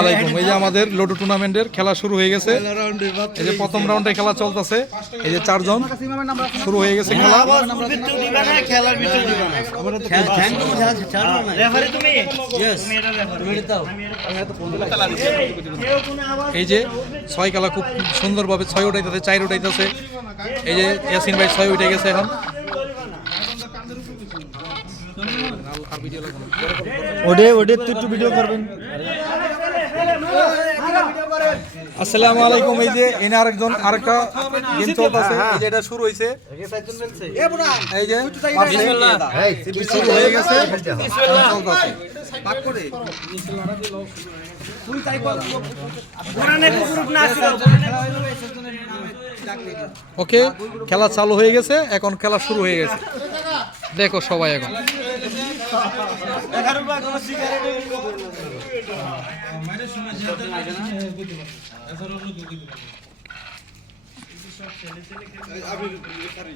আলাইকুম এই যে আমাদের লোটো টুর্নামেন্টের খেলা শুরু হয়ে গেছে। এই যে প্রথম রাউন্ডে খেলা চলতেছে। এই যে চারজন শুরু হয়ে গেছে খেলা। এই যে ছয় খেলা খুব সুন্দরভাবে ছয় উঠাইতেছে চার উঠাইতেছে। এই যে ইয়াসিন ভাই ছয় উঠে গেছে এখন। ওডে ওডে তুই একটু ভিডিও করবেন। আসসালামু আলাইকুম এই যে এনে আরেকজন আরেকটা গেম চলতেছে এই যে এটা শুরু হয়েছে। এই যে শুরু হয়ে গেছে ওকে খেলা চালু হয়ে গেছে এখন খেলা শুরু হয়ে গেছে। দেখো সবাই এখন। আমি